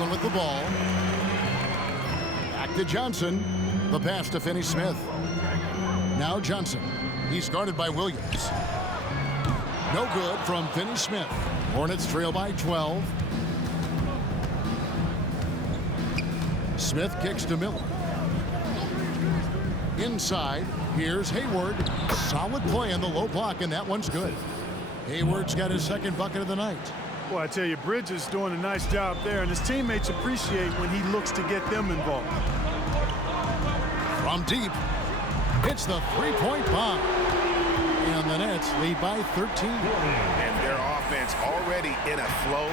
Brooklyn with the ball. Back to Johnson. The pass to Finney-Smith. Now Johnson. He's guarded by Williams. No good from Finney-Smith. Hornets trail by 12. Smith kicks to Miller. Inside, here's Hayward. Solid play in the low block, and that one's good. Hayward's got his second bucket of the night. Well, I tell you, Bridges doing a nice job there, and his teammates appreciate when he looks to get them involved. From deep, it's the three-point bomb. And the Nets lead by 13. And their offense already in a flow.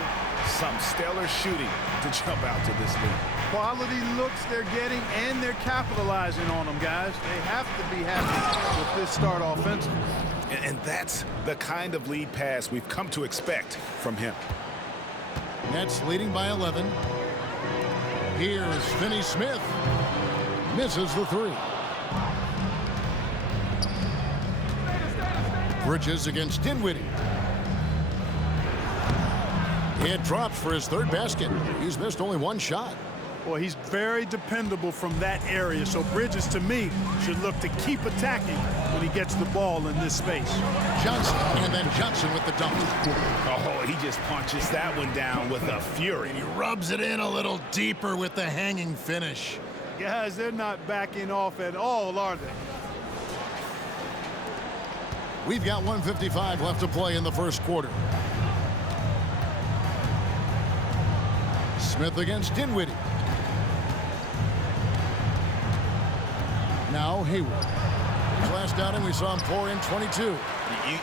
Some stellar shooting to jump out to this lead. Quality looks they're getting, and they're capitalizing on them, guys. They have to be happy with this start offensively. And that's the kind of lead pass we've come to expect from him. Nets leading by 11. Here's Finney-Smith. Misses the three. Bridges against Dinwiddie. It drops for his third basket. He's missed only one shot. Well, he's very dependable from that area, so Bridges, to me, should look to keep attacking when he gets the ball in this space. Johnson, and then Johnson with the dunk. Oh, he just punches that one down with a fury. He rubs it in a little deeper with the hanging finish. Guys, they're not backing off at all, are they? We've got 1:55 left to play in the first quarter. Smith against Dinwiddie. Now Hayward. His last outing, we saw him pour in 22.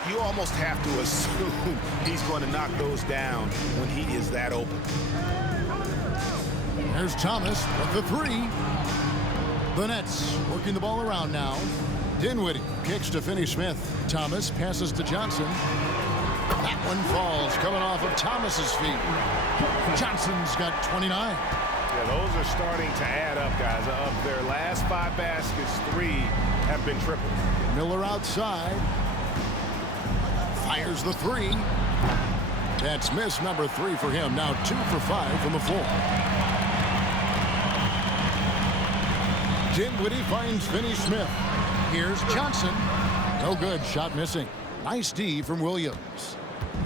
You almost have to assume he's going to knock those down when he is that open. There's Thomas with the three. The Nets working the ball around now. Dinwiddie kicks to Finney-Smith. Thomas passes to Johnson. That one falls, coming off of Thomas's feet. Johnson's got 29. Yeah, those are starting to add up, guys. Of their last 5 baskets, 3 have been triples. Miller outside. Fires the three. That's miss number 3 for him. Now 2 for 5 from the floor. Dinwiddie finds Finney-Smith. Here's Johnson. No good. Shot missing. Nice D from Williams.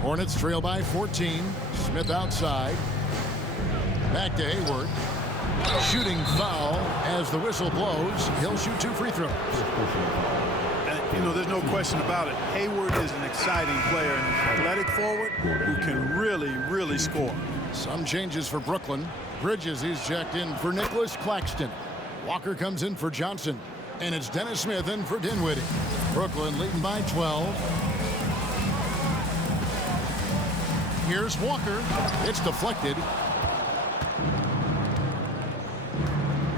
Hornets trail by 14. Smith outside. Back to Hayward. Shooting foul as the whistle blows. He'll shoot 2 free throws. You know, there's no question about it. Hayward is an exciting player, an athletic forward who can really score. Some changes for Brooklyn. Bridges, he's checked in for Nicholas Claxton. Walker comes in for Johnson. And it's Dennis Smith in for Dinwiddie. Brooklyn leading by 12. Here's Walker. It's deflected.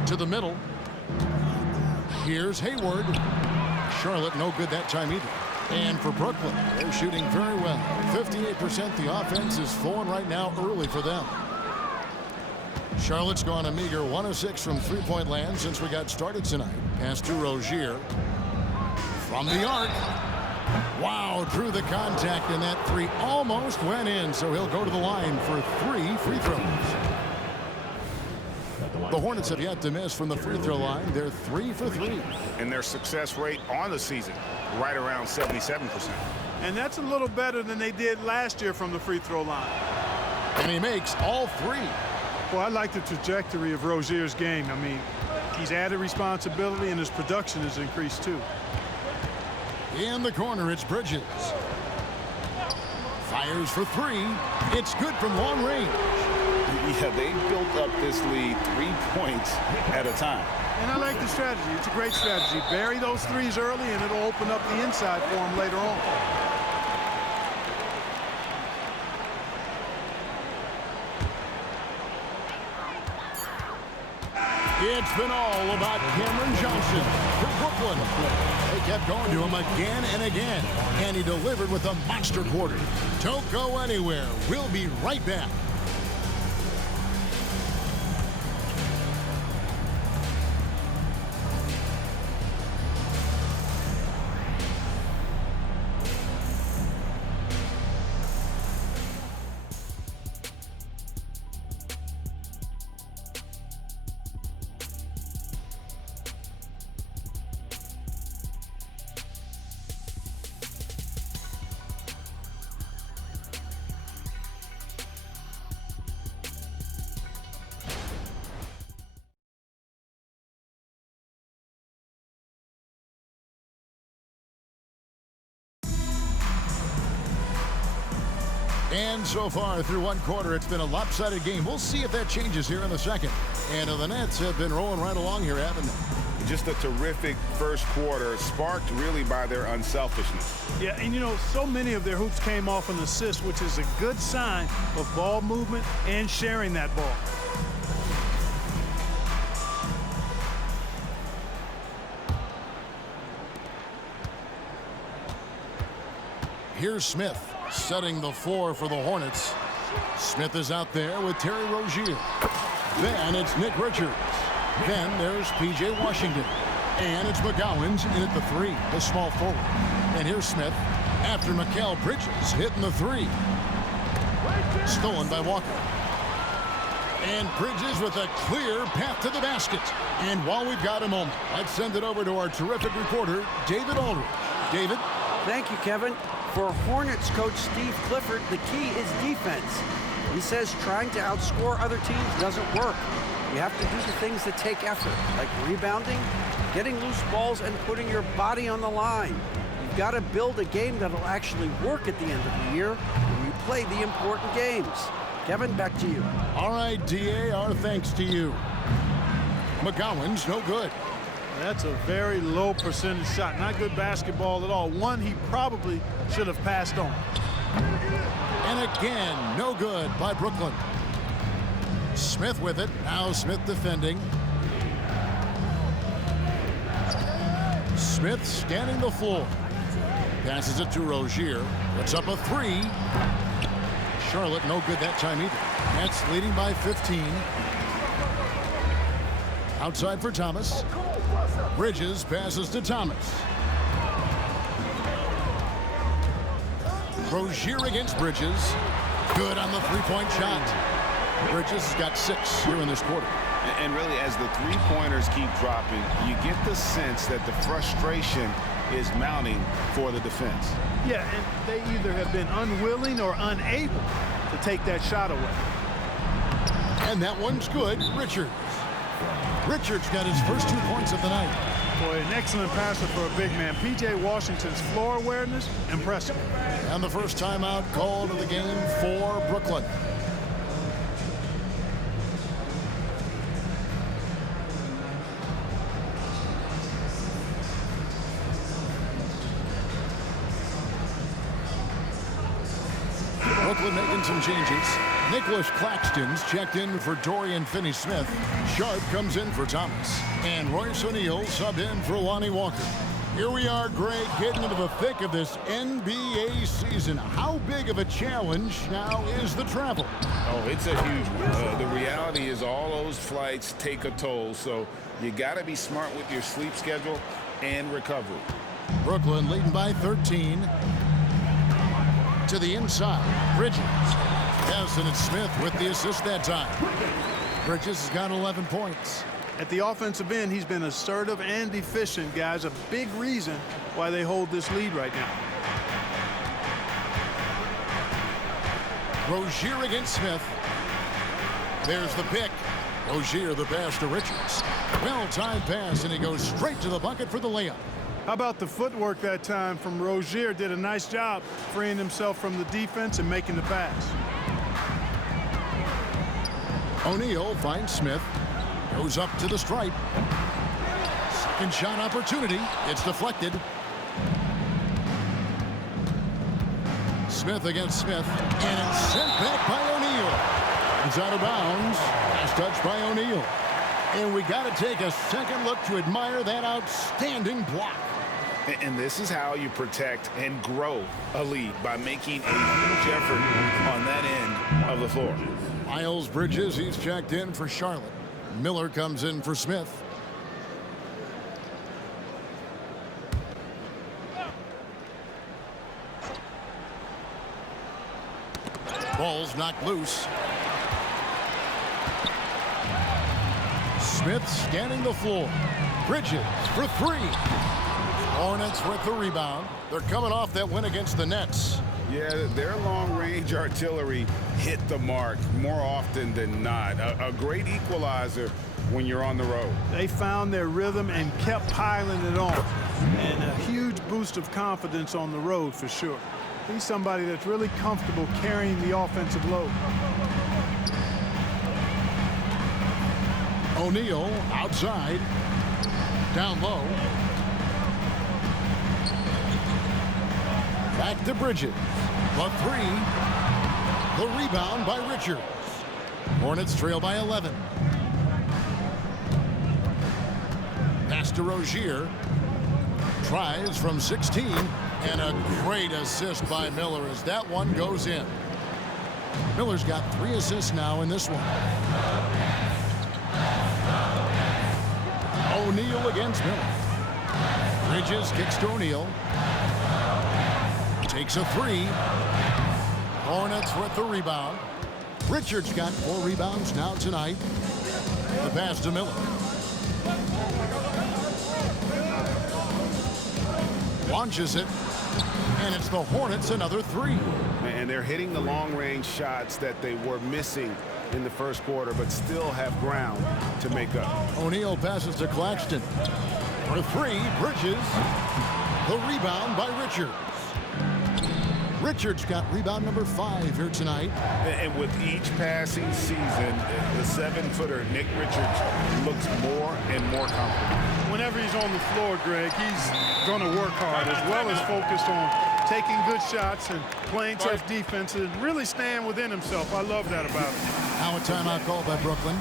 To the middle. Here's Hayward. Charlotte no good that time either. And for Brooklyn, they're shooting very well. 58% the offense is flowing right now early for them. Charlotte's gone a meager 1 of 6 from three-point land since we got started tonight. Pass to Rozier. From the arc. Wow, drew the contact, and that 3 almost went in, so he'll go to the line for 3 free throws. The Hornets have yet to miss from the free throw line. They're 3 for 3. And their success rate on the season, right around 77%. And that's a little better than they did last year from the free throw line. And he makes all 3. Well, I like the trajectory of Rozier's game. I mean, he's added responsibility, and his production has increased too. In the corner, it's Bridges. Fires for 3. It's good from long range. Yeah, they built up this lead 3 points at a time. And I like the strategy. It's a great strategy. Bury those threes early, and it'll open up the inside for him later on. It's been all about Cameron Johnson for Brooklyn. They kept going to him again and again, and he delivered with a monster quarter. Don't go anywhere. We'll be right back. And so far through one quarter, it's been a lopsided game. We'll see if that changes here in the second. And the Nets have been rolling right along here, haven't they? Just a terrific first quarter, sparked really by their unselfishness. Yeah, and so many of their hoops came off an assist, which is a good sign of ball movement and sharing that ball. Here's Smith setting the floor for the Hornets. Smith is out there with Terry Rozier. Then it's Nick Richards. Then there's P.J. Washington. And it's McGowan's in at the three, the small forward. And here's Smith after Mikal Bridges hitting the three. Stolen by Walker. And Bridges with a clear path to the basket. And while we've got a moment, let's send it over to our terrific reporter, David Aldridge. David? Thank you, Kevin. For Hornets coach Steve Clifford, the key is defense. He says trying to outscore other teams doesn't work. You have to do the things that take effort, like rebounding, getting loose balls, and putting your body on the line. You've got to build a game that'll actually work at the end of the year when you play the important games. Kevin, back to you. All right, D.A., our thanks to you. McGowan's no good. That's a very low percentage shot. Not good basketball at all. One he probably should have passed on. And again, no good by Brooklyn. Smith with it. Now Smith defending. Smith scanning the floor. Passes it to Rozier. Puts up a three. Charlotte no good that time either. Nets leading by 15. Outside for Thomas. Bridges passes to Thomas. Rozier against Bridges. Good on the three-point shot. Bridges has got 6 here in this quarter. And really, as the three-pointers keep dropping, you get the sense that the frustration is mounting for the defense. Yeah, and they either have been unwilling or unable to take that shot away. And that one's good. Richards got his first 2 points of the night. Boy, an excellent passer for a big man. P.J. Washington's floor awareness, impressive. And the first timeout called of the game for Brooklyn. Brooklyn making some changes. Nicholas Claxton's checked in for Dorian Finney-Smith. Sharp comes in for Thomas. And Royce O'Neal subbed in for Lonnie Walker. Here we are, Greg, getting into the thick of this NBA season. How big of a challenge now is the travel? Oh, it's a huge one. The reality is all those flights take a toll, so you got to be smart with your sleep schedule and recovery. Brooklyn leading by 13. To the inside. Bridges. Yes, and it's Smith with the assist that time. Bridges has got 11 points. At the offensive end, he's been assertive and efficient, guys. A big reason why they hold this lead right now. Rozier against Smith. There's the pick. Rozier the pass to Richards. Well-timed pass, and he goes straight to the bucket for the layup. How about the footwork that time from Rozier? Did a nice job freeing himself from the defense and making the pass. O'Neal finds Smith. Goes up to the stripe. Second shot opportunity. It's deflected. Smith against Smith. And it's sent back by O'Neal. It's out of bounds. Last touch by O'Neal. And we got to take a second look to admire that outstanding block. And this is how you protect and grow a lead, by making a huge effort on that end of the floor. Miles Bridges, he's checked in for Charlotte. Miller comes in for Smith. Ball's knocked loose. Smith scanning the floor. Bridges for three. Hornets with the rebound. They're coming off that win against the Nets. Yeah, their long-range artillery hit the mark more often than not. A great equalizer when you're on the road. They found their rhythm and kept piling it on. And a huge boost of confidence on the road for sure. He's somebody that's really comfortable carrying the offensive load. O'Neal outside. Down low. Back to Bridges. The three. The rebound by Richards. Hornets trail by 11. Pass to Rozier. Tries from 16. And a great assist by Miller as that one goes in. Miller's got 3 assists now in this one. O'Neal against Miller. Bridges kicks to O'Neal. Takes a 3. Hornets with the rebound. Richards got 4 rebounds now tonight. The pass to Miller. Launches it. And it's the Hornets another 3. And they're hitting the long-range shots that they were missing in the first quarter, but still have ground to make up. O'Neal passes to Claxton. For 3, Bridges. The rebound by Richards. Richards got rebound number 5 here tonight. And with each passing season, the 7-footer Nick Richards looks more and more comfortable. Whenever he's on the floor, Greg, he's going to work hard as well as focused on taking good shots and playing tough defense and really staying within himself. I love that about him. Now a timeout called by Brooklyn.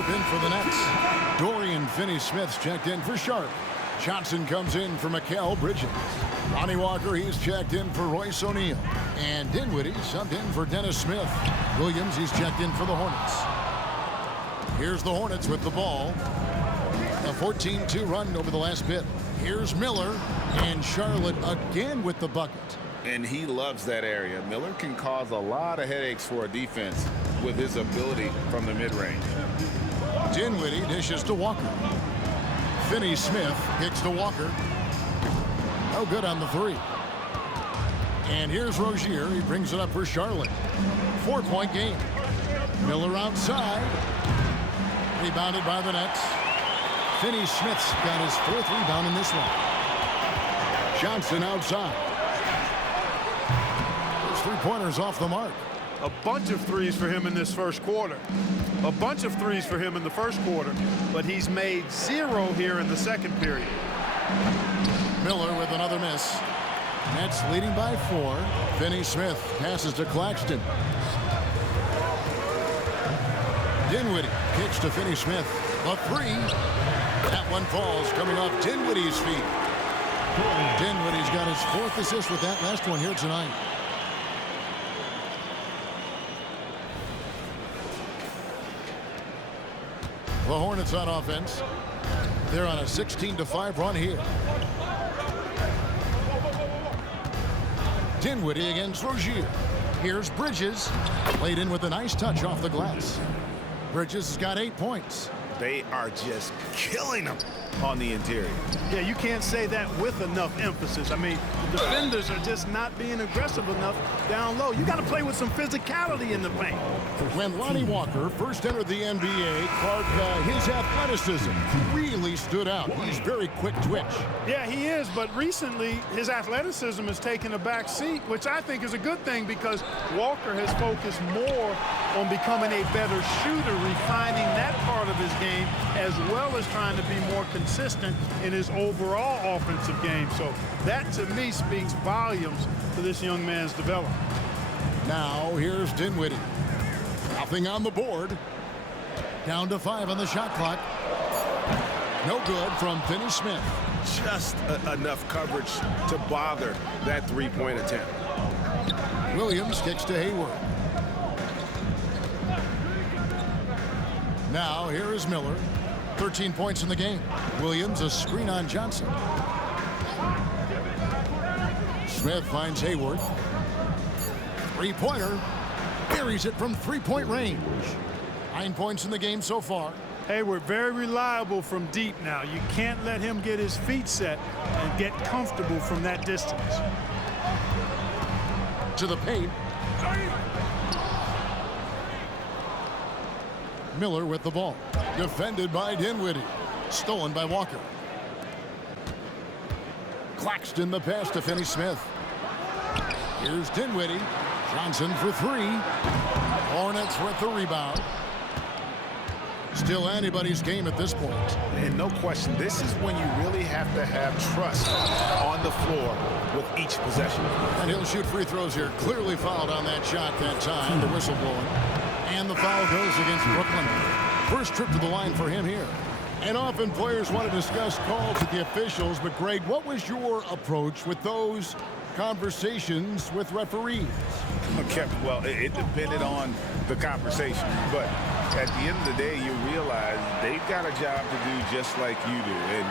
In for the Nets. Dorian Finney-Smith's checked in for Sharp. Johnson comes in for Mikal Bridges. Lonnie Walker, he's checked in for Royce O'Neal. And Dinwiddie subbed in for Dennis Smith. Williams, he's checked in for the Hornets. Here's the Hornets with the ball. A 14-2 run over the last bit. Here's Miller. And Charlotte again with the bucket. And he loves that area. Miller can cause a lot of headaches for a defense with his ability from the mid-range. Dinwiddie dishes to Walker. Finney-Smith kicks to Walker. No good on the 3. And here's Rozier. He brings it up for Charlotte. 4-point game. Miller outside. Rebounded by the Nets. Finney-Smith's got his 4th rebound in this one. Johnson outside. Those 3-pointers off the mark. A bunch of threes for him in this first quarter. A bunch of threes for him in the first quarter, but he's made 0 here in the second period. Miller with another miss. Nets leading by 4. Finney-Smith passes to Claxton. Dinwiddie kicks to Finney-Smith. A 3. That one falls coming off Dinwiddie's feet. Dinwiddie's got his 4th assist with that last one here tonight. The Hornets on offense. They're on a 16-5 run here. Dinwiddie against Rozier. Here's Bridges. Played in with a nice touch off the glass. Bridges has got 8 points. They are just killing them on the interior. Yeah, you can't say that with enough emphasis. I mean, the defenders are just not being aggressive enough down low. You got to play with some physicality in the paint. When Lonnie Walker first entered the NBA, Clark, his athleticism really stood out. He's very quick twitch. Yeah, he is, but recently his athleticism has taken a back seat, which I think is a good thing because Walker has focused more on becoming a better shooter, refining that part of his game, as well as trying to be more consistent in his overall offensive game. So that, to me, speaks volumes to this young man's development. Now here's Dinwiddie. Nothing on the board. Down to 5 on the shot clock. No good from Finney Smith. Just enough coverage to bother that three-point attempt. Williams kicks to Hayward. Now here is Miller. 13 points in the game. Williams a screen on Johnson. Smith finds Hayward. Three-pointer. Buries it from three-point range. 9 points in the game so far. Hayward very reliable from deep now. You can't let him get his feet set and get comfortable from that distance. To the paint. Miller with the ball. Defended by Dinwiddie. Stolen by Walker. Claxton the pass to Finney Smith. Here's Dinwiddie. Johnson for three. Hornets with the rebound. Still anybody's game at this point. And no question, this is when you really have to have trust on the floor with each possession. And he'll shoot free throws here. Clearly fouled on that shot that time. The whistle blowing. And the foul goes against Brooklyn. First trip to the line for him here. And often players want to discuss calls with the officials, but Greg, what was your approach with those conversations with referees? Okay, well, it depended on the conversation, but at the end of the day, you realize they've got a job to do just like you do, and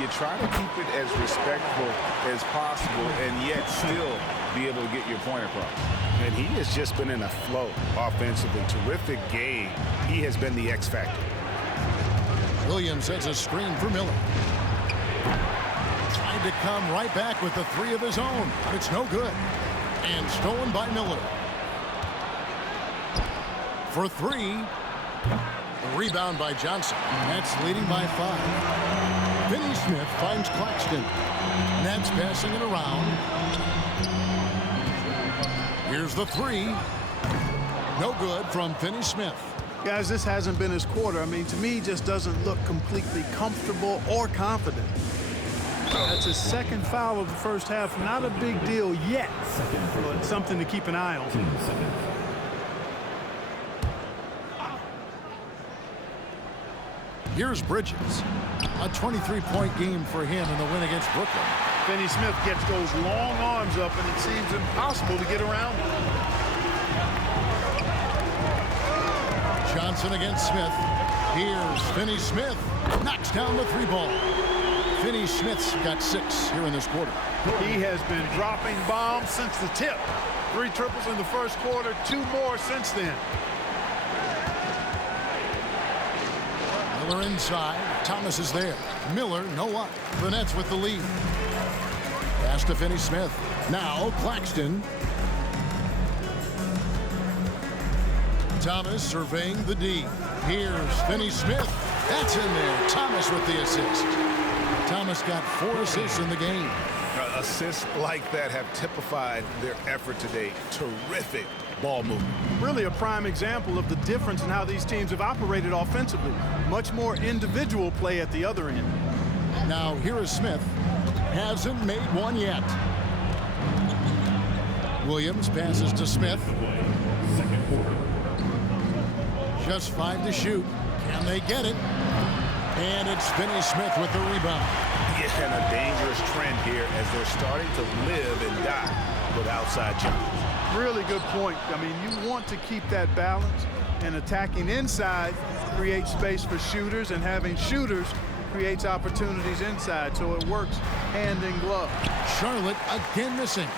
you try to keep it as respectful as possible and yet still be able to get your point across. And he has just been in a flow offensively. Terrific game. He has been the X factor. Williams sets a screen for Miller. Trying to come right back with the three of his own, but it's no good. And stolen by Miller. For three. The rebound by Johnson. Nets leading by 5. Finney Smith finds Claxton. Nets passing it around. Here's the three. No good from Finney Smith. Guys, this hasn't been his quarter. I mean, to me, he just doesn't look completely comfortable or confident. That's his second foul of the first half. Not a big deal yet, but something to keep an eye on. Here's Bridges. A 23-point game for him in the win against Brooklyn. Finney Smith gets those long arms up, and it seems impossible to get around him. Johnson against Smith. Here's Finney Smith. Knocks down the three ball. Finney Smith's got 6 here in this quarter. He has been dropping bombs since the tip. 3 triples in the first quarter, 2 more since then. Miller inside. Thomas is there. Miller, no luck. The Nets with the lead. Pass to Finney Smith. Now Claxton. Thomas surveying the D. Here's Finney Smith. That's in there. Thomas with the assist. Thomas got 4 assists in the game. Assists like that have typified their effort today. Terrific ball movement. Really a prime example of the difference in how these teams have operated offensively. Much more individual play at the other end. Now here is Smith. Hasn't made one yet. Williams passes to Smith. Second quarter. Just 5 to shoot. Can they get it? And it's Finney Smith with the rebound. Yeah, and a dangerous trend here as they're starting to live and die with outside jumpers. Really good point. I mean, you want to keep that balance, and attacking inside creates space for shooters, and having shooters creates opportunities inside, so it works hand in glove. Charlotte again missing.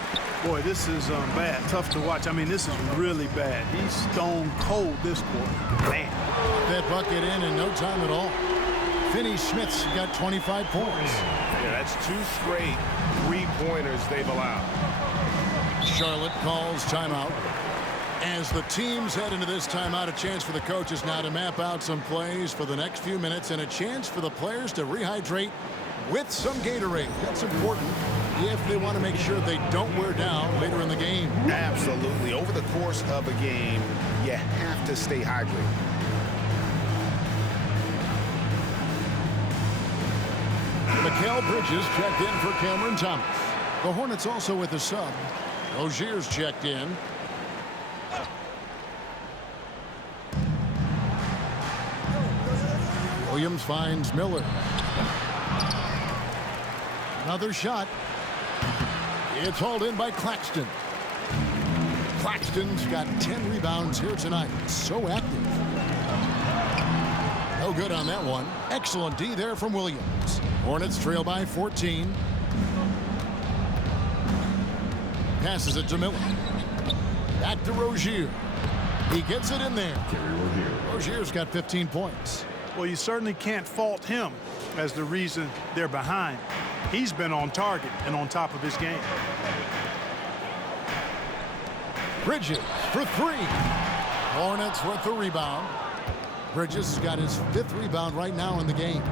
Boy, this is bad. Tough to watch. I mean, this is really bad. He's stone cold this quarter. Man. That bucket in no time at all. Finney Smith's got 25 points. Yeah, that's 2 straight 3-pointers they've allowed. Charlotte calls timeout. As the teams head into this timeout, a chance for the coaches now to map out some plays for the next few minutes and a chance for the players to rehydrate with some Gatorade. That's important if they want to make sure they don't wear down later in the game. Absolutely. Over the course of a game, you have to stay hydrated. Mikal Bridges checked in for Cameron Thomas. The Hornets also with a sub. Rozier's checked in. Williams finds Miller. Another shot. It's hauled in by Claxton. Claxton's got 10 rebounds here tonight. So active. No good on that one. Excellent D there from Williams. Hornets trail by 14. Passes it to Miller. Back to Rozier. He gets it in there. Rozier's got 15 points. Well, you certainly can't fault him as the reason they're behind. He's been on target and on top of his game. Bridges for three. Hornets with the rebound. Bridges has got his 5th rebound right now in the game.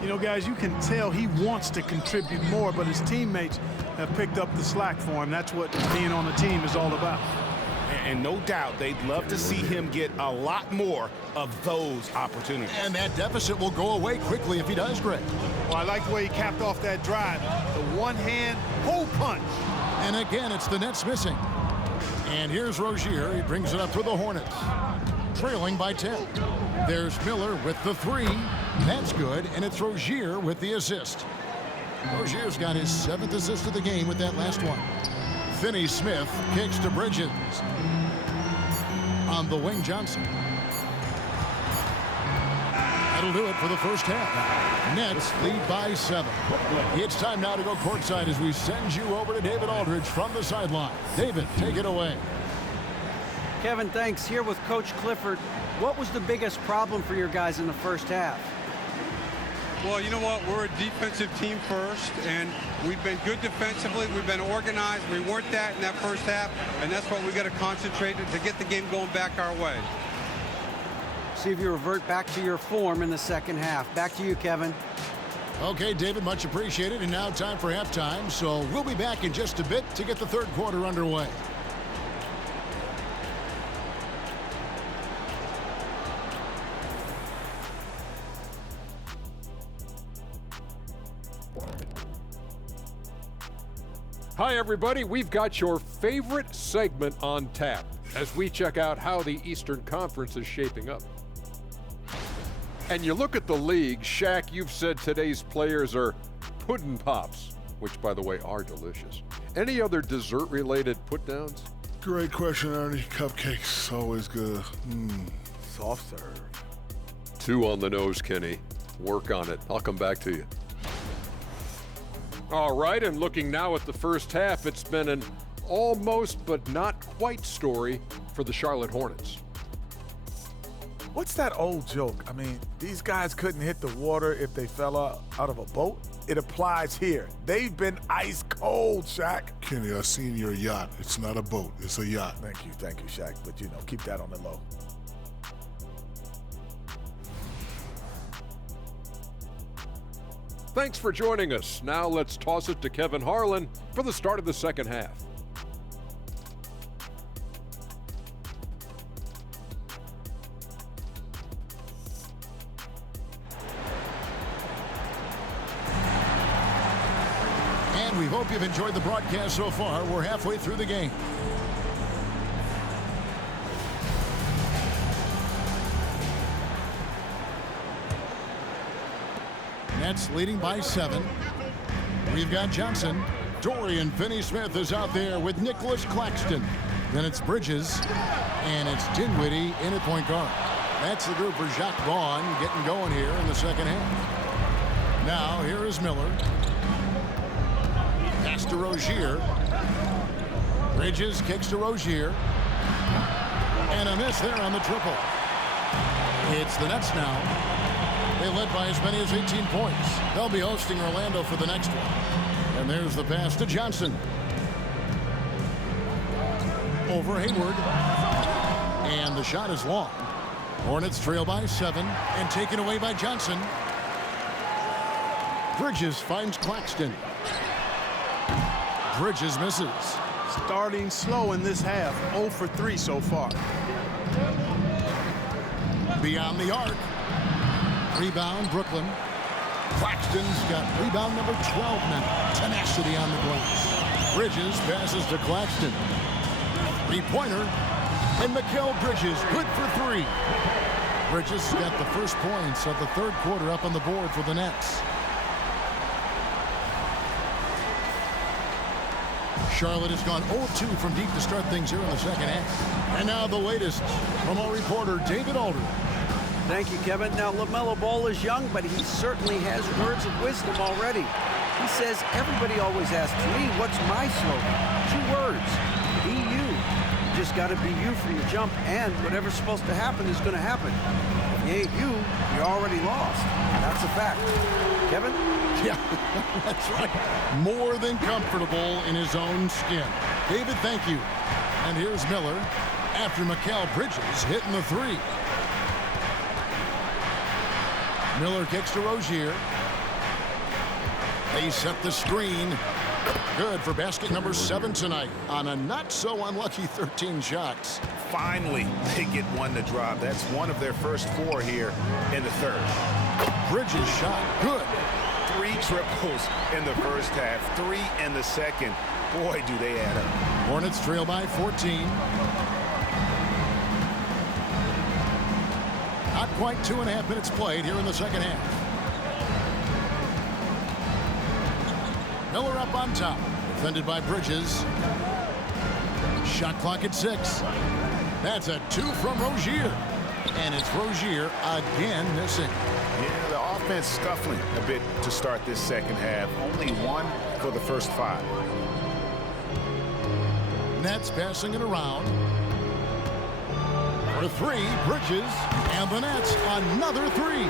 You know, guys, you can tell he wants to contribute more, but his teammates have picked up the slack for him. That's what being on the team is all about. And no doubt they'd love to see him get a lot more of those opportunities. And that deficit will go away quickly if he does, Greg. Well, I like the way he capped off that drive. The one-hand hole punch. And again, it's the Nets missing. And here's Rozier. He brings it up for the Hornets. Trailing by 10. There's Miller with the 3. That's good, and it's Rozier with the assist. Rozier's got his 7th assist of the game with that last one. Finney-Smith kicks to Bridges. On the wing, Johnson. That'll do it for the first half. Nets lead by 7. It's time now to go courtside as we send you over to David Aldridge from the sideline. David, take it away. Kevin, thanks. Here with Coach Clifford. What was the biggest problem for your guys in the first half? Well, you know what? We're a defensive team first, and we've been good defensively. We've been organized. We weren't that in that first half, and that's what we got to concentrate to get the game going back our way. See if you revert back to your form in the second half. Back to you, Kevin. Okay, David, much appreciated. And now time for halftime. So we'll be back in just a bit to get the third quarter underway. Hi, everybody. We've got your favorite segment on tap as we check out how the Eastern Conference is shaping up. And you look at the league, Shaq, you've said today's players are pudding pops, which, by the way, are delicious. Any other dessert-related put-downs? Great question, Ernie. Cupcakes, always good. Soft serve. 2 on the nose, Kenny. Work on it. I'll come back to you. All right, and looking now at the first half, it's been an almost but not quite story for the Charlotte Hornets. What's that old joke? I mean, these guys couldn't hit the water if they fell out of a boat. It applies here. They've been ice cold, Shaq. Kenny, I've seen your yacht. It's not a boat, it's a yacht. Thank you, Shaq. But, you know, keep that on the low. Thanks for joining us. Now let's toss it to Kevin Harlan for the start of the second half. And we hope you've enjoyed the broadcast so far. We're halfway through the game. Nets leading by 7. We've got Johnson. Dorian Finney-Smith is out there with Nicholas Claxton. Then it's Bridges, and it's Dinwiddie in at point guard. That's the group for Jacques Vaughn getting going here in the second half. Now here is Miller. Pass to Rozier. Bridges kicks to Rozier. And a miss there on the triple. It's the Nets now. They led by as many as 18 points. They'll be hosting Orlando for the next one. And there's the pass to Johnson. Over Hayward. And the shot is long. Hornets trail by 7 and taken away by Johnson. Bridges finds Claxton. Bridges misses. Starting slow in this half, 0 for 3 so far. Beyond the arc. Rebound, Brooklyn. Claxton's got rebound number 12 now. Tenacity on the glass. Bridges passes to Claxton. Three-pointer. And Mikal Bridges, good for 3. Bridges got the first points of the third quarter up on the board for the Nets. Charlotte has gone 0-2 from deep to start things here in the second half. And now the latest from our reporter, David Aldridge. Thank you, Kevin. Now, LaMelo Ball is young, but he certainly has words of wisdom already. He says, everybody always asks me, what's my slogan? 2 words, be you. You just got to be you from the jump, and whatever's supposed to happen is going to happen. If you ain't you, you're already lost. That's a fact. Kevin? Yeah, that's right. More than comfortable in his own skin. David, thank you. And here's Miller after Mikal Bridges hitting the 3. Miller kicks to Rozier. They set the screen. Good for basket number 7 tonight on a not-so-unlucky 13 shots. Finally, they get one to drop. That's one of their first 4 here in the third. Bridges shot good. 3 triples in the first half, 3 in the second. Boy, do they add up. Hornets trail by 14. Not quite 2.5 minutes played here in the second half. Miller up on top, defended by Bridges. Shot clock at 6. That's a 2 from Rozier. And it's Rozier again missing. Yeah, the offense scuffling a bit to start this second half. Only 1 for the first 5. Nets passing it around. For 3, Bridges, and the Nets another 3.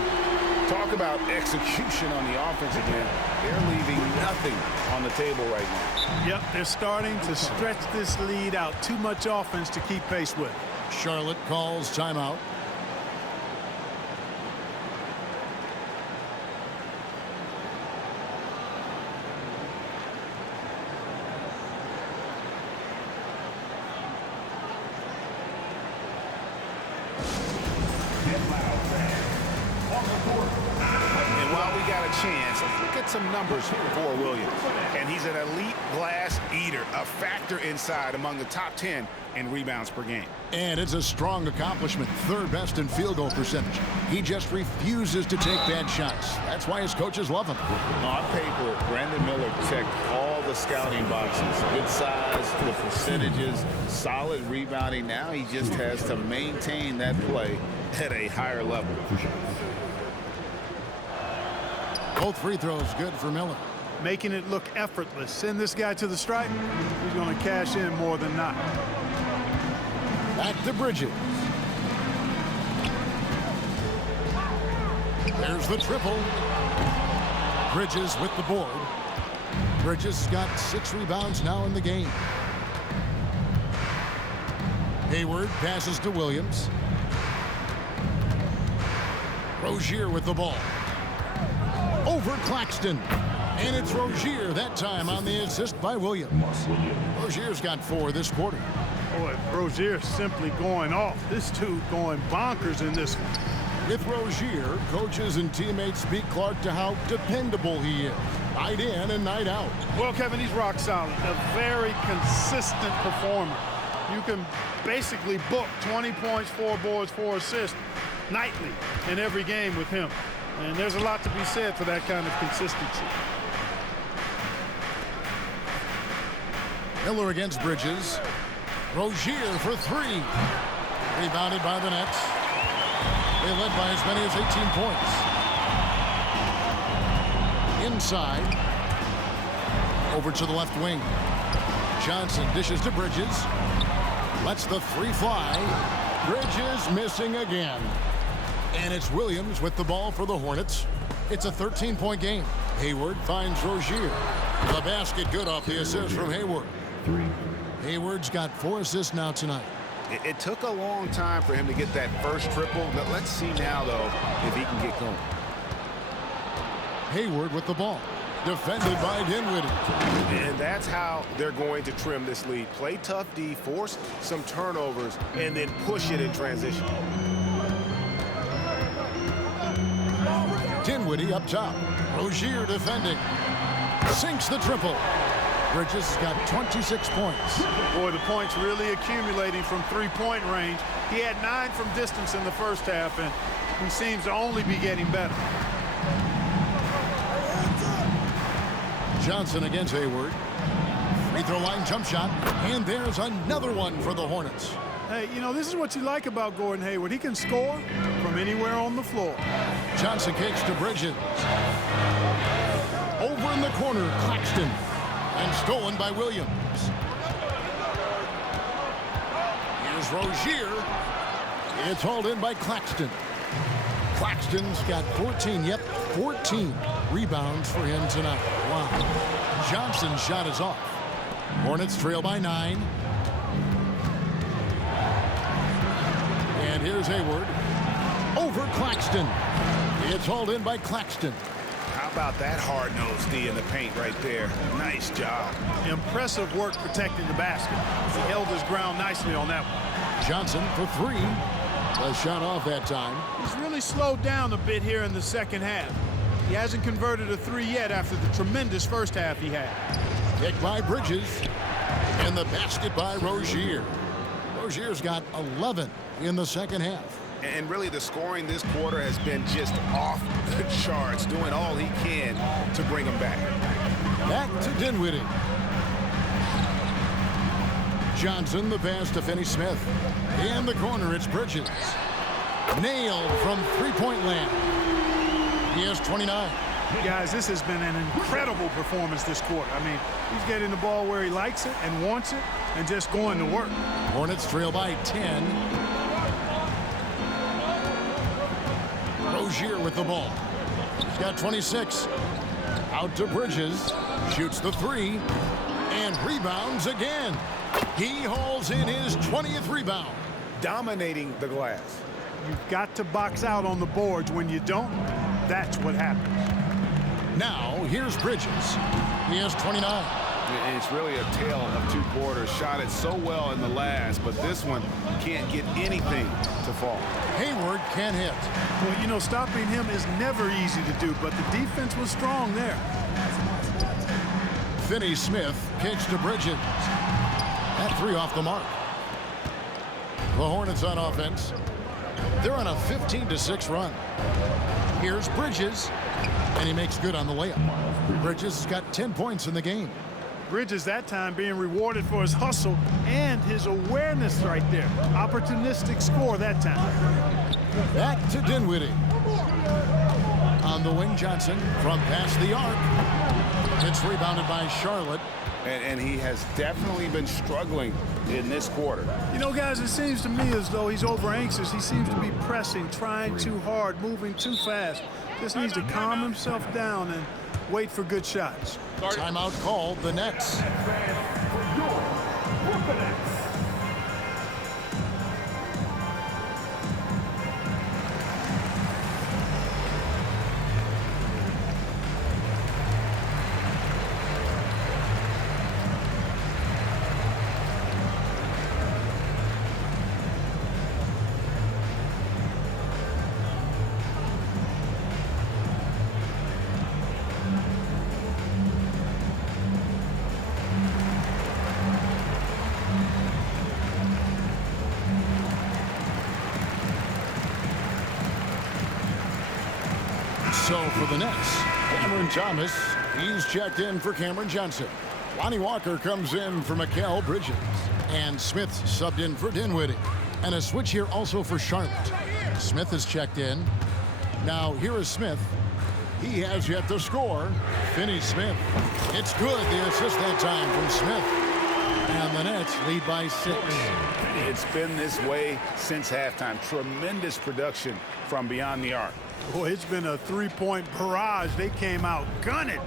Talk about execution on the offense again. They're leaving nothing on the table right now. Yep, they're starting to stretch this lead out. Too much offense to keep pace with. Charlotte calls timeout. And while we got a chance, look at some numbers for Williams. And he's an elite glass eater, a factor inside among the top 10 in rebounds per game. And it's a strong accomplishment. 3rd best in field goal percentage. He just refuses to take bad shots. That's why his coaches love him. On paper, Brandon Miller checked all the scouting boxes. Good size, the percentages, solid rebounding. Now he just has to maintain that play at a higher level. Both free throws good for Miller. Making it look effortless. Send this guy to the stripe. He's going to cash in more than not. Back to Bridges. There's the triple. Bridges with the board. Bridges got 6 rebounds now in the game. Hayward passes to Williams. Rozier with the ball. Over Claxton. And it's Rozier that time on the assist by Williams. Rozier's got 4 this quarter. Boy, Rozier simply going off. This dude going bonkers in this one. With Rozier, coaches and teammates speak Clark to how dependable he is. Night in and night out. Well, Kevin, he's rock solid. A very consistent performer. You can basically book 20 points, 4 boards, 4 assists nightly in every game with him. And there's a lot to be said for that kind of consistency. Miller against Bridges. Rozier for 3. Rebounded by the Nets. They led by as many as 18 points. Inside. Over to the left wing. Johnson dishes to Bridges. Lets the 3 fly. Bridges missing again. And it's Williams with the ball for the Hornets. It's a 13-point game. Hayward finds Rozier. The basket good off the assist from Hayward. 3. Hayward's got 4 assists now tonight. It took a long time for him to get that first triple. But let's see now, though, if he can get going. Hayward with the ball. Defended by Dinwiddie. And that's how they're going to trim this lead. Play tough D, force some turnovers, and then push it in transition. Dinwiddie up top. Rozier defending. Sinks the triple. Bridges has got 26 points. Boy, the points really accumulating from 3-point range. He had 9 from distance in the first half, and he seems to only be getting better. Johnson against Hayward. Free throw line jump shot, and there's another one for the Hornets. Hey, you know, this is what you like about Gordon Hayward. He can score from anywhere on the floor. Johnson kicks to Bridges. Over in the corner, Claxton. And stolen by Williams. Here's Rozier. It's hauled in by Claxton. Claxton's got 14 rebounds for him tonight. Wow. Johnson's shot is off. Hornets trail by 9. And here's Hayward. Over Claxton. It's hauled in by Claxton. How about that hard-nosed D in the paint right there? Nice job. Impressive work protecting the basket. He held his ground nicely on that one. Johnson for 3. A shot off that time. He's really slowed down a bit here in the second half. He hasn't converted a 3 yet after the tremendous first half he had. Kick by Bridges. And the basket by Rozier. Rozier's got 11 in the second half. And really the scoring this quarter has been just off the charts, doing all he can to bring him back. Back to Dinwiddie. Johnson, the pass to Finney-Smith. In the corner, it's Bridges. Nailed from three-point land. He has 29. Guys, this has been an incredible performance this quarter. I mean, he's getting the ball where he likes it and wants it and just going to work. Hornets trail by 10. Rozier with the ball. He's got 26. Out to Bridges. Shoots the 3. And rebounds again. He hauls in his 20th rebound. Dominating the glass. You've got to box out on the boards. When you don't, that's what happens. Now, here's Bridges. He has 29. It's really a tale of 2 quarters. Shot it so well in the last, but this one can't get anything to fall. Hayward can't hit. Well, you know, stopping him is never easy to do, but the defense was strong there. Finney-Smith kicks to Bridges. That 3 off the mark. The Hornets on offense. They're on a 15-6 run. Here's Bridges, and he makes good on the layup. Bridges has got 10 points in the game. Bridges that time being rewarded for his hustle and his awareness right there. Opportunistic score that time. Back to Dinwiddie. On the wing, Johnson from past the arc. It's rebounded by Charlotte. And he has definitely been struggling in this quarter. You know, guys, it seems to me as though he's over anxious. He seems to be pressing, trying too hard, moving too fast. Just needs to calm himself down and wait for good shots. Timeout called, the Nets. So for the Nets, Cameron Thomas, he's checked in for Cameron Johnson. Lonnie Walker comes in for Mikal Bridges. And Smith subbed in for Dinwiddie. And a switch here also for Charlotte. Smith is checked in. Now here is Smith. He has yet to score. Finney-Smith. It's good, the assist that time from Smith. And the Nets lead by 6. It's been this way since halftime. Tremendous production from beyond the arc. Boy, it's been a 3-point barrage. They came out gunning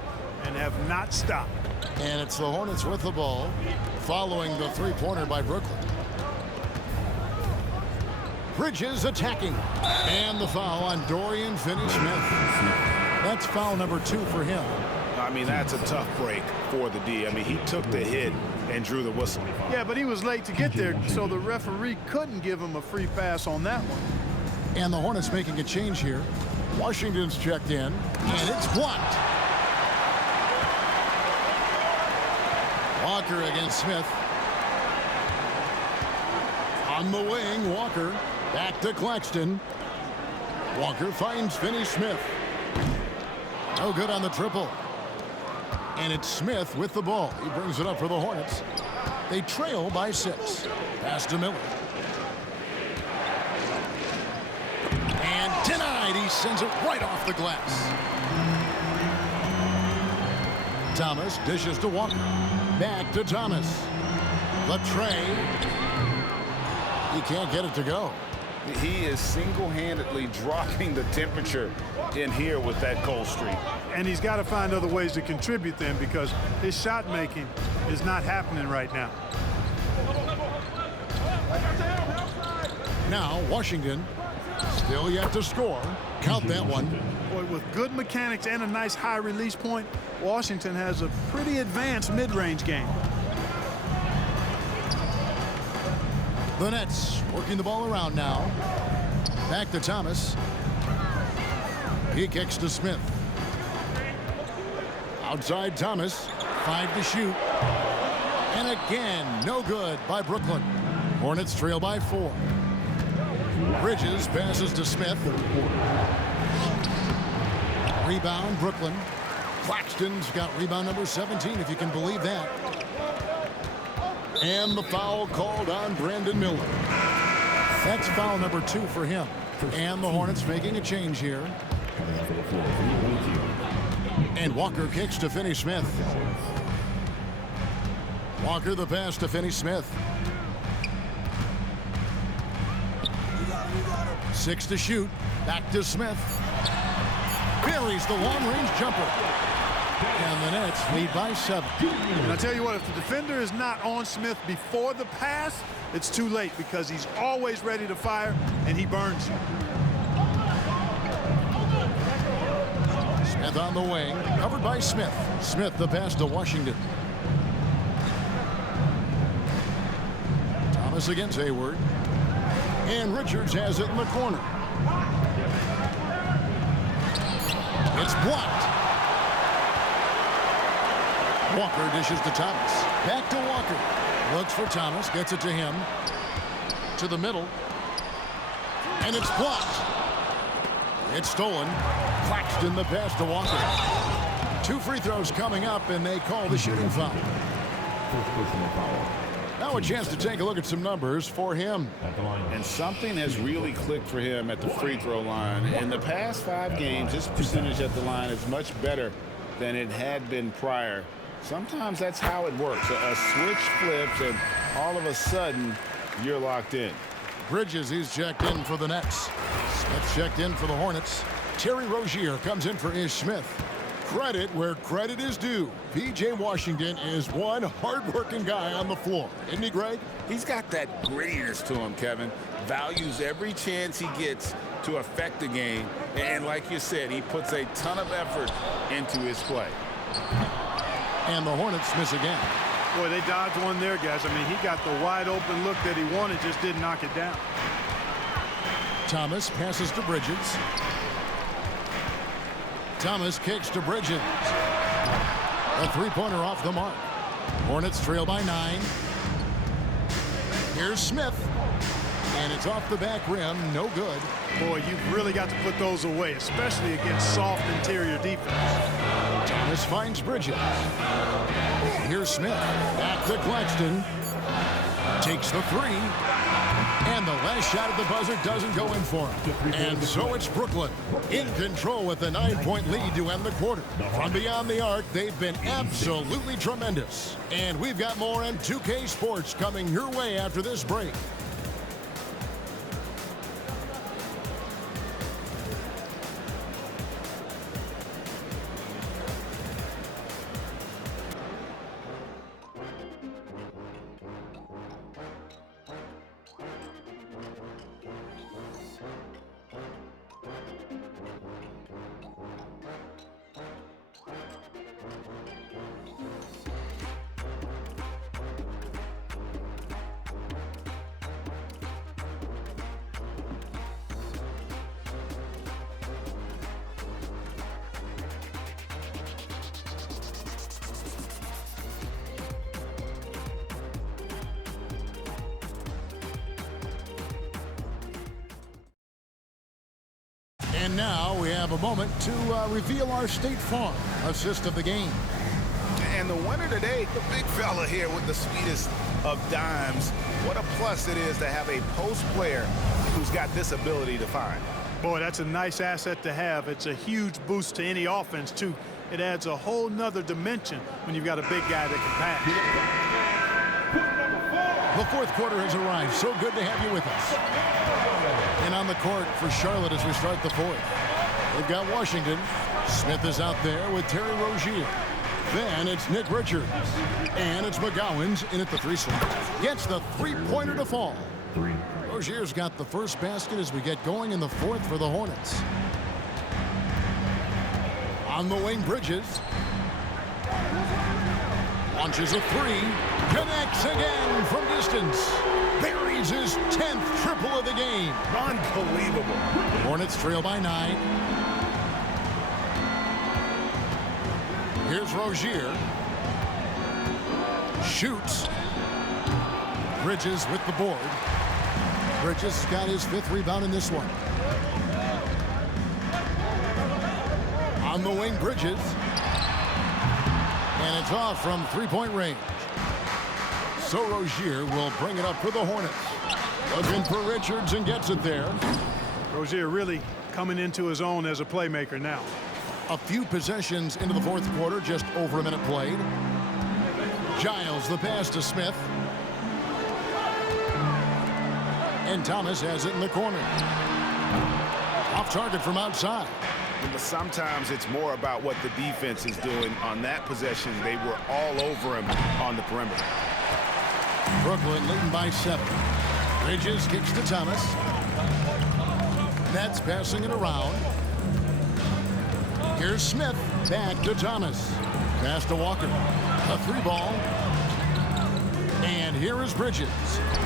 and have not stopped. And it's the Hornets with the ball, following the 3-pointer by Brooklyn. Bridges attacking. And the foul on Dorian Finney-Smith. That's foul number 2 for him. I mean, that's a tough break for the D. I mean, he took the hit and drew the whistle. Yeah, but he was late to get there, so the referee couldn't give him a free pass on that one. And the Hornets making a change here. Washington's checked in, and it's blocked. Walker against Smith. On the wing, Walker. Back to Claxton. Walker finds Finney-Smith. No good on the triple. And it's Smith with the ball. He brings it up for the Hornets. They trail by 6. Pass to Miller. And denied. He sends it right off the glass. Thomas dishes to Walker. Back to Thomas. Latrey. He can't get it to go. He is single-handedly dropping the temperature in here with that cold streak. And he's got to find other ways to contribute then, because his shot making is not happening right now. Now Washington still yet to score. Count that one. Boy, with good mechanics and a nice high release point, Washington has a pretty advanced mid-range game. The Nets working the ball around now. Back to Thomas. He kicks to Smith. Outside Thomas. 5 to shoot. And again, no good by Brooklyn. Hornets trail by 4. Bridges passes to Smith. Rebound, Brooklyn. Claxton's got rebound number 17, if you can believe that. And the foul called on Brandon Miller. That's foul number 2 for him. And the Hornets making a change here. And Walker kicks to Finney-Smith. Walker the pass to Finney-Smith. 6 to shoot. Back to Smith. Buries the long-range jumper. And the Nets lead by 7. And I tell you what, if the defender is not on Smith before the pass, it's too late, because he's always ready to fire, and he burns you. Smith on the wing, covered by Smith. Smith the pass to Washington. Thomas against Hayward. And Richards has it in the corner. It's blocked. Walker dishes to Thomas. Back to Walker. Looks for Thomas. Gets it to him. To the middle. And it's blocked. It's stolen. Claxton the pass to Walker. 2 free throws coming up, and they call the shooting foul. Now a chance to take a look at some numbers for him. And something has really clicked for him at the free throw line. In the past 5 games, his percentage at the line is much better than it had been prior. Sometimes that's how it works. A switch flips, and all of a sudden, you're locked in. Bridges, he's checked in for the Nets. Smith checked in for the Hornets. Terry Rozier comes in for Ish Smith. Credit where credit is due. P.J. Washington is one hard-working guy on the floor. Isn't he, Greg? He's got that grittiness to him, Kevin. Values every chance he gets to affect the game. And like you said, he puts a ton of effort into his play. And the Hornets miss again. Boy, they dodged one there, guys. I mean, he got the wide-open look that he wanted, just didn't knock it down. Thomas passes to Bridges. Thomas kicks to Bridges. A three-pointer off the mark. Hornets trail by 9. Here's Smith. And it's off the back rim. No good. Boy, you've really got to put those away, especially against soft interior defense. Thomas finds Bridges. Here's Smith. Back to Claxton. Takes the 3. And the last shot at the buzzer doesn't go in for him. And so it's Brooklyn in control with a 9-point lead to end the quarter. From beyond the arc, they've been absolutely tremendous. And we've got more on 2K Sports coming your way after this break. And now we have a moment to reveal our State Farm assist of the game. And the winner today, the big fella here with the sweetest of dimes. What a plus it is to have a post player who's got this ability to find. Boy, that's a nice asset to have. It's a huge boost to any offense, too. It adds a whole nother dimension when you've got a big guy that can pass. The fourth quarter has arrived. So good to have you with us. And on the court for Charlotte as we start the fourth. They've got Washington. Smith is out there with Terry Rozier. Then it's Nick Richards. And it's McGowan's in at the three slot. Gets the three-pointer to fall. Rozier's got the first basket as we get going in the fourth for the Hornets. On the wing, Bridges. Launches a three. Connects again from distance. Buries his 10th triple of the game. Unbelievable. Hornets trail by 9. Here's Rozier. Shoots. Bridges with the board. Bridges got his 5th rebound in this one. On the wing, Bridges. And it's off from three-point range. So Rozier will bring it up for the Hornets. Looking for Richards and gets it there. Rozier really coming into his own as a playmaker now. A few possessions into the fourth quarter, just over a minute played. Giles the pass to Smith. And Thomas has it in the corner. Off target from outside. But sometimes it's more about what the defense is doing. On that possession, they were all over him on the perimeter. Brooklyn leading by 7. Bridges kicks to Thomas. Nets passing it around. Here's Smith. Back to Thomas. Pass to Walker. A three ball. And here is Bridges.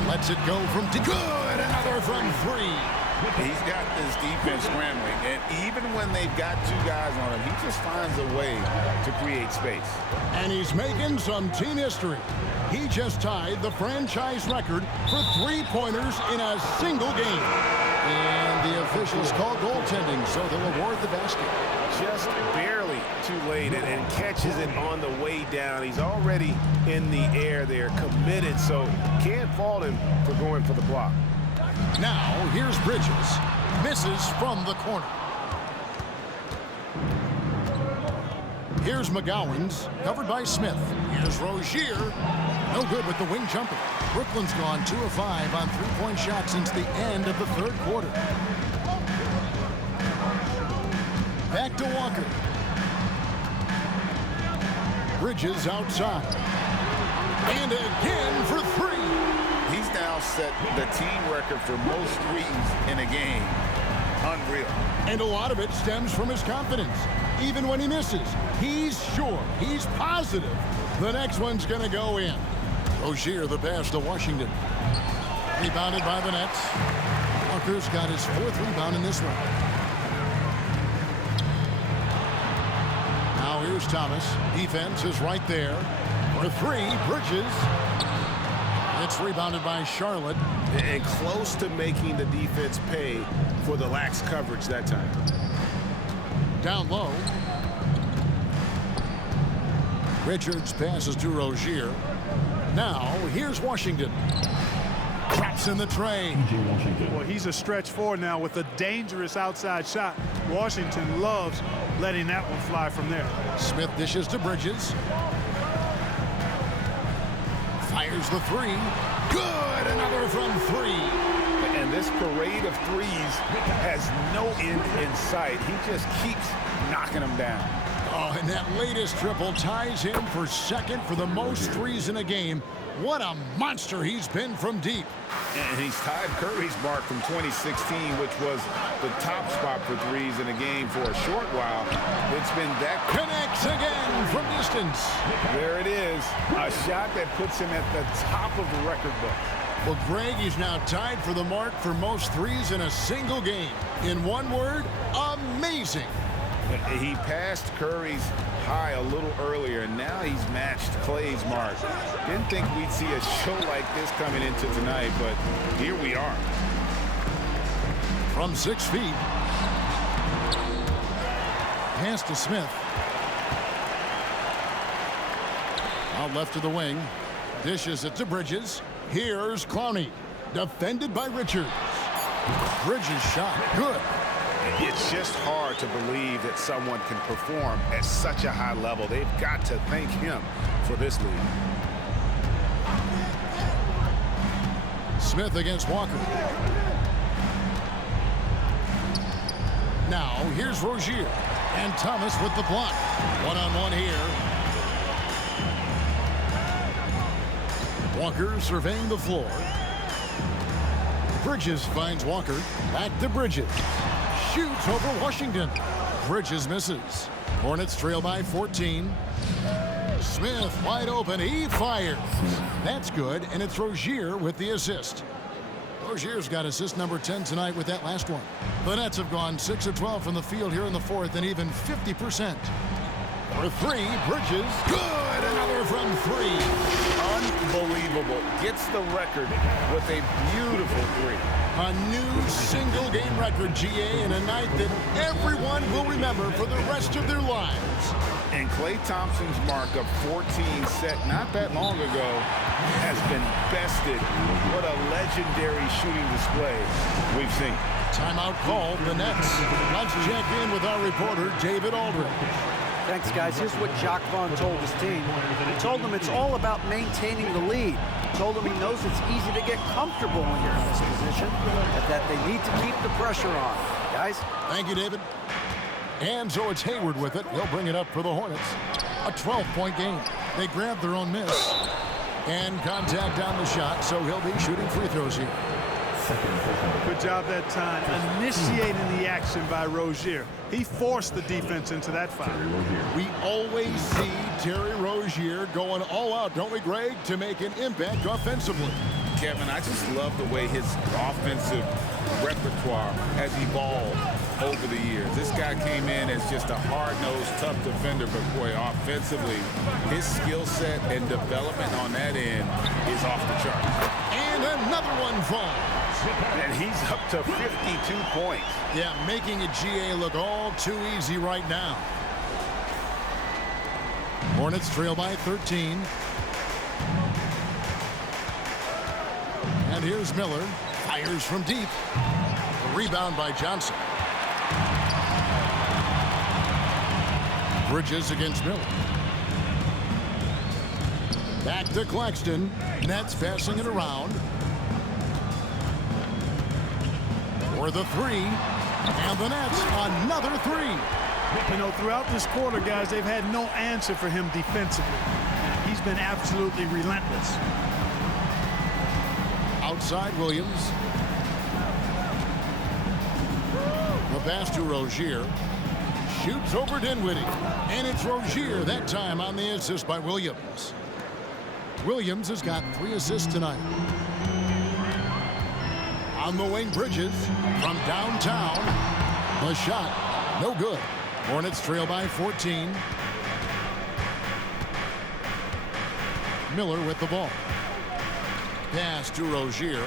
Lets it go from deep. Good! Another from 3. He's got this defense scrambling, and even when they've got 2 guys on him, he just finds a way to create space. And he's making some team history. He just tied the franchise record for three-pointers in a single game. And the officials call goaltending, so they'll award the basket. Just barely too late, and catches it on the way down. He's already in the air there, committed, so can't fault him for going for the block. Now, here's Bridges. Misses from the corner. Here's McGowan's, covered by Smith. Here's Rozier. No good with the wing jumper. Brooklyn's gone 2 of 5 on three-point shots since the end of the third quarter. Back to Walker. Bridges outside. And again for 3. He's now set the team record for most threes in a game. Unreal. And a lot of it stems from his confidence. Even when he misses, he's sure, he's positive the next one's going to go in. Rozier the pass to Washington. Rebounded by the Nets. Walker's got his 4th rebound in this one. Now here's Thomas. Defense is right there. For 3, Bridges. It's rebounded by Charlotte. And close to making the defense pay for the lax coverage that time. Down low. Richards passes to Rozier. Now, here's Washington. Traps in the tray. Well, he's a stretch 4 now with a dangerous outside shot. Washington loves letting that one fly from there. Smith dishes to Bridges. Fires the 3. Good! Another from 3. And this parade of threes has no end in sight. He just keeps knocking them down. Oh, and that latest triple ties him for 2nd for the most threes in a game. What a monster he's been from deep. And he's tied Curry's mark from 2016, which was the top spot for threes in a game for a short while. It's been that. Connects again from distance. There it is. A shot that puts him at the top of the record book. Well, Greg, he's now tied for the mark for most threes in a single game. In one word, amazing. He passed Curry's high a little earlier, and now he's matched Clay's mark. Didn't think we'd see a show like this coming into tonight, but here we are. From 6 feet. Pass to Smith. Out left to the wing. Dishes it to Bridges. Here's Clowney. Defended by Richards. Bridges shot. Good. It's just hard to believe that someone can perform at such a high level. They've got to thank him for this lead. Smith against Walker. Now here's Rozier. And Thomas with the block. One-on-one here. Walker surveying the floor. Bridges finds Walker. Back to Bridges. Shoots over Washington. Bridges misses. Hornets trail by 14. Smith wide open. He fires. That's good, and it's Rozier with the assist. Rozier's got assist number 10 tonight with that last one. The Nets have gone 6 of 12 from the field here in the fourth and even 50%. For three, Bridges. Good! Another from three. Unbelievable. Gets the record with a beautiful three. A new single-game record, GA, in a night that everyone will remember for the rest of their lives. And Klay Thompson's mark of 14 set not that long ago has been bested. What a legendary shooting display we've seen. Timeout called the Nets. Let's check in with our reporter, David Aldridge. Thanks, guys. Here's what Jacques Vaughn told his team. He told them it's all about maintaining the lead. He told them he knows it's easy to get comfortable when you're in this position, but that they need to keep the pressure on. Guys? Thank you, David. And so it's Hayward with it. He'll bring it up for the Hornets. A 12-point game. They grabbed their own miss. And contact on the shot, so he'll be shooting free throws here. Good job that time initiating the action by Rozier. He forced the defense into that foul. We always see Terry Rozier going all out, don't we, Greg, to make an impact offensively. Kevin, I just love the way his offensive repertoire has evolved over the years. This guy came in as just a hard-nosed, tough defender, but boy, offensively, his skill set and development on that end is off the chart. And another one falls. And he's up to 52 points. Yeah, making a GA look all too easy right now. Hornets trail by 13. And here's Miller. Fires from deep. A rebound by Johnson. Bridges against Miller. Back to Claxton. Nets passing it around. For the three. And the Nets, another three. You know, throughout this quarter, guys, they've had no answer for him defensively. He's been absolutely relentless. Outside Williams. The pass to Rozier. Shoots over Dinwiddie. And it's Rozier that time on the assist by Williams. Williams has got 3 assists tonight. On the wing, Bridges from downtown. The shot, no good. Hornets trail by 14. Miller with the ball. Pass to Rozier.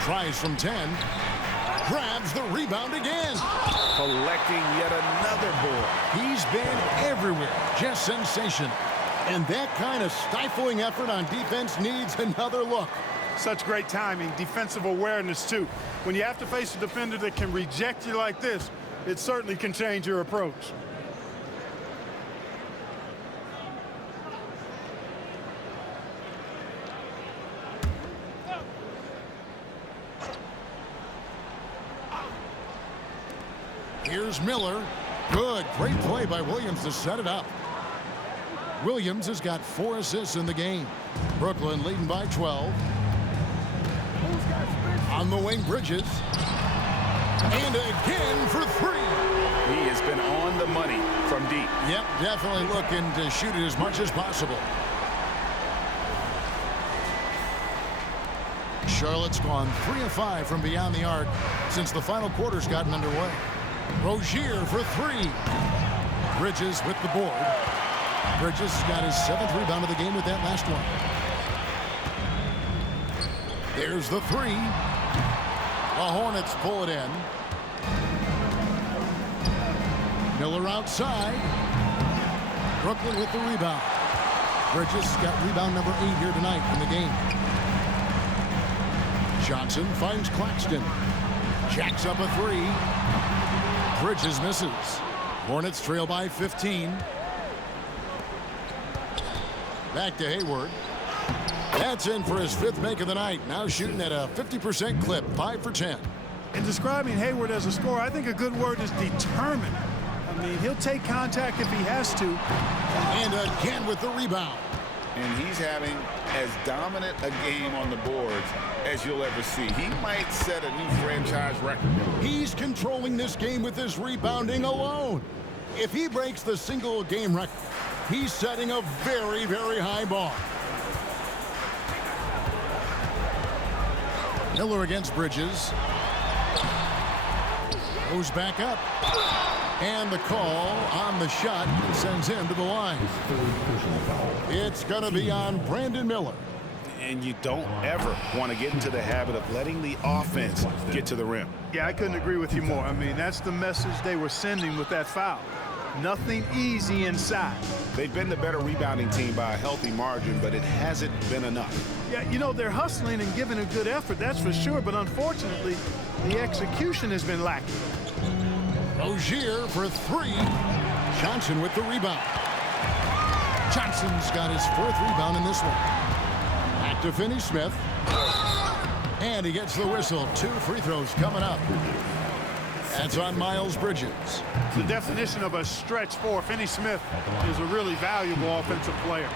Tries from 10. Grabs the rebound again. Collecting yet another board. He's been everywhere. Just sensational. And that kind of stifling effort on defense needs another look. Such great timing, defensive awareness, too. When you have to face a defender that can reject you like this, it certainly can change your approach. Here's Miller. Good. Great play by Williams to set it up. Williams has got 4 assists in the game. Brooklyn leading by 12. On the wing, Bridges. And again for 3. He has been on the money from deep. Yep, definitely looking to shoot it as much as possible. Charlotte's gone 3 of 5 from beyond the arc since the final quarter's gotten underway. Rozier for 3. Bridges with the board. Bridges got his 7th rebound of the game with that last one. There's the 3. The Hornets pull it in. Miller outside. Brooklyn with the rebound. Bridges got rebound number 8 here tonight in the game. Johnson finds Claxton. Jacks up a 3. Bridges misses. Hornets trail by 15. Back to Hayward. That's in for his 5th make of the night. Now shooting at a 50% clip, 5 for 10. In describing Hayward as a scorer, I think a good word is determined. I mean, he'll take contact if he has to. And again with the rebound. And he's having as dominant a game on the boards as you'll ever see. He might set a new franchise record. He's controlling this game with his rebounding alone. If he breaks the single game record, he's setting a very, very high bar. Miller against Bridges. Goes back up. And the call on the shot sends him to the line. It's going to be on Brandon Miller. And you don't ever want to get into the habit of letting the offense get to the rim. Yeah, I couldn't agree with you more. I mean, that's the message they were sending with that foul. Nothing easy inside. They've been the better rebounding team by a healthy margin, but it hasn't been enough. Yeah, you know, they're hustling and giving a good effort, that's for sure. But unfortunately, the execution has been lacking. Rozier for 3. Johnson with the rebound. Johnson's got his 4th rebound in this one. Back to Finney Smith. And he gets the whistle. 2 free throws coming up. That's on Miles Bridges. The definition of a stretch 4. Finney Smith is a really valuable offensive player.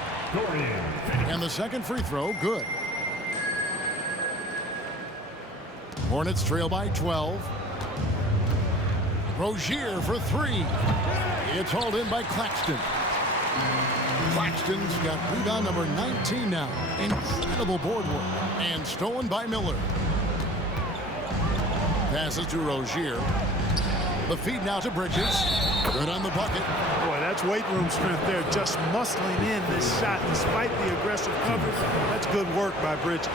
And the 2nd free throw, good. Hornets trail by 12. Rozier for 3. It's hauled in by Claxton. Claxton's got rebound number 19 now. Incredible board work. And stolen by Miller. Passes to Rozier. The feed now to Bridges. Good on the bucket. Boy, that's weight room strength there. Just muscling in this shot despite the aggressive coverage. That's good work by Bridges.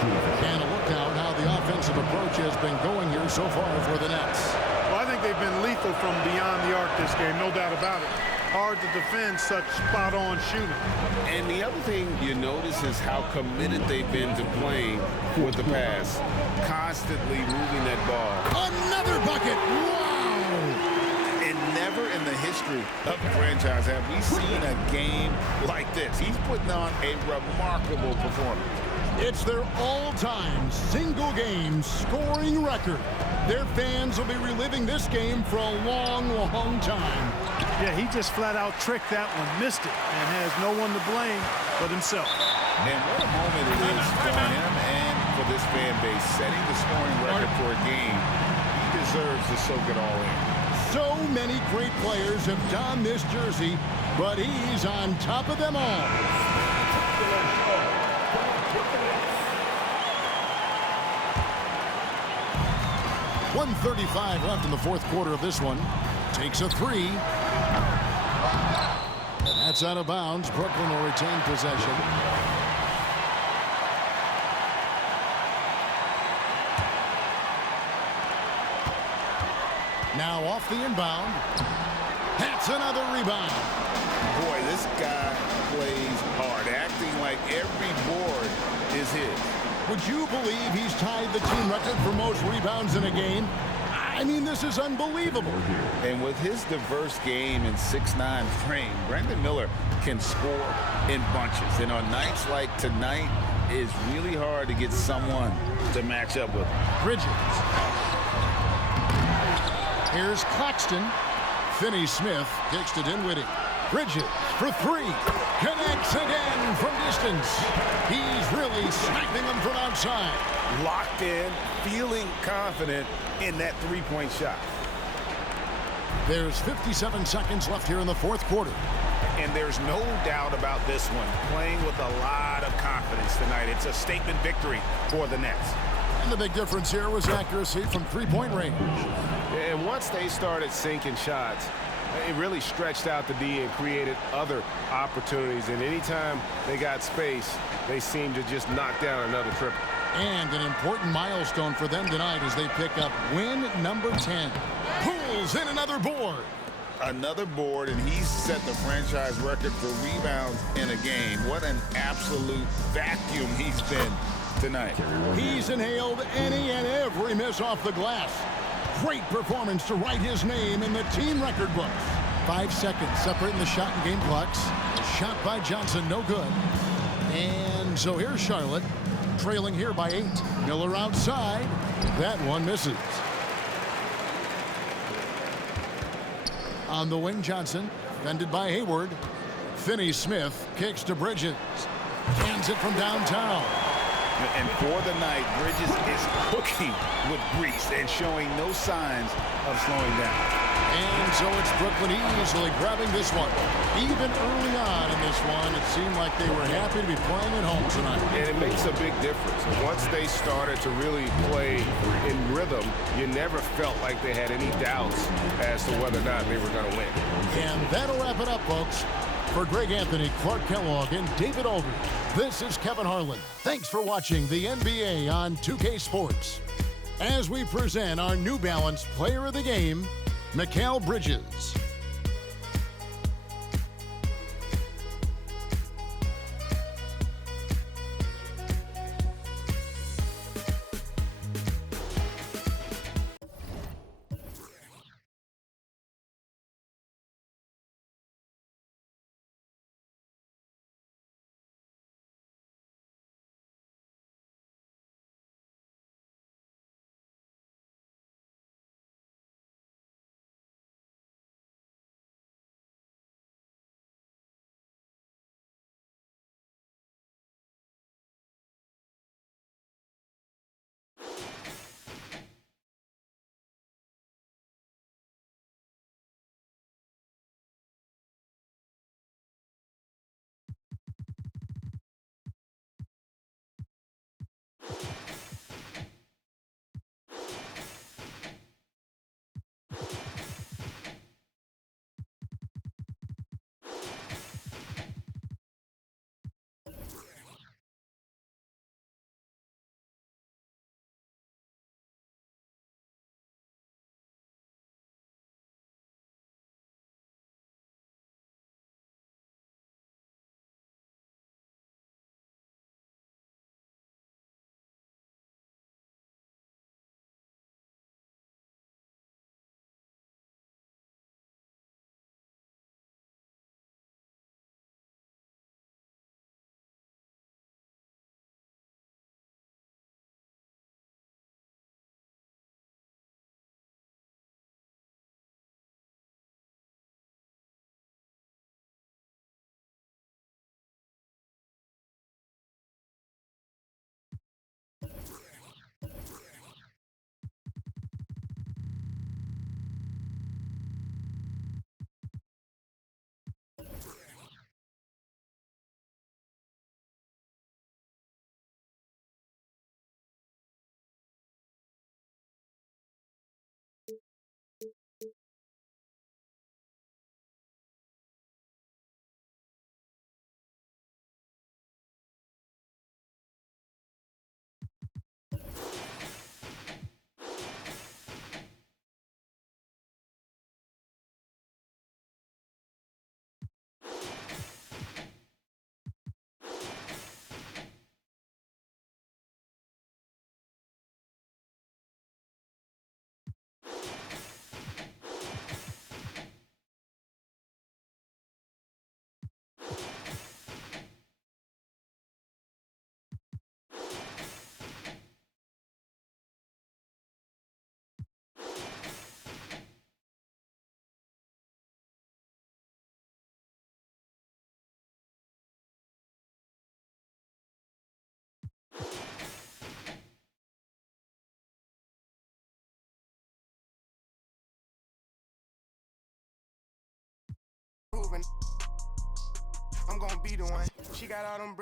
And a look out how the offensive approach has been going here so far for the Nets. Well, I think they've been lethal from beyond the arc this game, no doubt about it. Hard to defend such spot-on shooting. And the other thing you notice is how committed they've been to playing with the pass. Constantly moving that ball. Another bucket! Wow! And never in the history of the franchise have we seen a game like this. He's putting on a remarkable performance. It's their all-time single-game scoring record. Their fans will be reliving this game for a long, long time. Yeah, he just flat-out tricked that one, missed it, and has no one to blame but himself. And what a moment it is for him and for this fan base, setting the scoring record for a game. He deserves to soak it all in. So many great players have donned this jersey, but he's on top of them all. 1:35 left in the 4th quarter of this one. Takes a 3. That's out of bounds. Brooklyn will retain possession. Now off the inbound. That's another rebound. Boy, this guy plays hard, acting like every board is his. Would you believe he's tied the team record for most rebounds in a game? I mean, this is unbelievable. And with his diverse game and 6'9" frame, Brandon Miller can score in bunches. And on nights like tonight, it's really hard to get someone to match up with him. Bridges. Here's Claxton. Finney Smith kicks to Dinwiddie. Bridges for 3. Connects again from distance. He's really sniping them from outside. Locked in, feeling confident in that three-point shot. There's 57 seconds left here in the 4th quarter. And there's no doubt about this one. Playing with a lot of confidence tonight. It's a statement victory for the Nets. And the big difference here was accuracy from 3-point range. And once they started sinking shots, it really stretched out the D and created other opportunities. And anytime they got space, they seemed to just knock down another triple. And an important milestone for them tonight as they pick up win number 10. Pulls in another board. Another board, and he's set the franchise record for rebounds in a game. What an absolute vacuum he's been tonight. He's inhaled any and every miss off the glass. Great performance to write his name in the team record books. 5 seconds separating the shot and game clocks. A shot by Johnson, no good. And so here's Charlotte, trailing here by 8. Miller outside. That one misses. On the wing, Johnson, defended by Hayward. Finney-Smith kicks to Bridges. Cans it from downtown. And for the night, Bridges is cooking with grease and showing no signs of slowing down. And so it's Brooklyn easily grabbing this one. Even early on in this one, it seemed like they were happy to be playing at home tonight. And it makes a big difference. Once they started to really play in rhythm, you never felt like they had any doubts as to whether or not they were going to win. And that'll wrap it up, folks. For Greg Anthony, Clark Kellogg, and David Aldridge, this is Kevin Harlan. Thanks for watching the NBA on 2K Sports. As we present our New Balance Player of the Game, Mikal Bridges. I'm gonna be the one. She got all them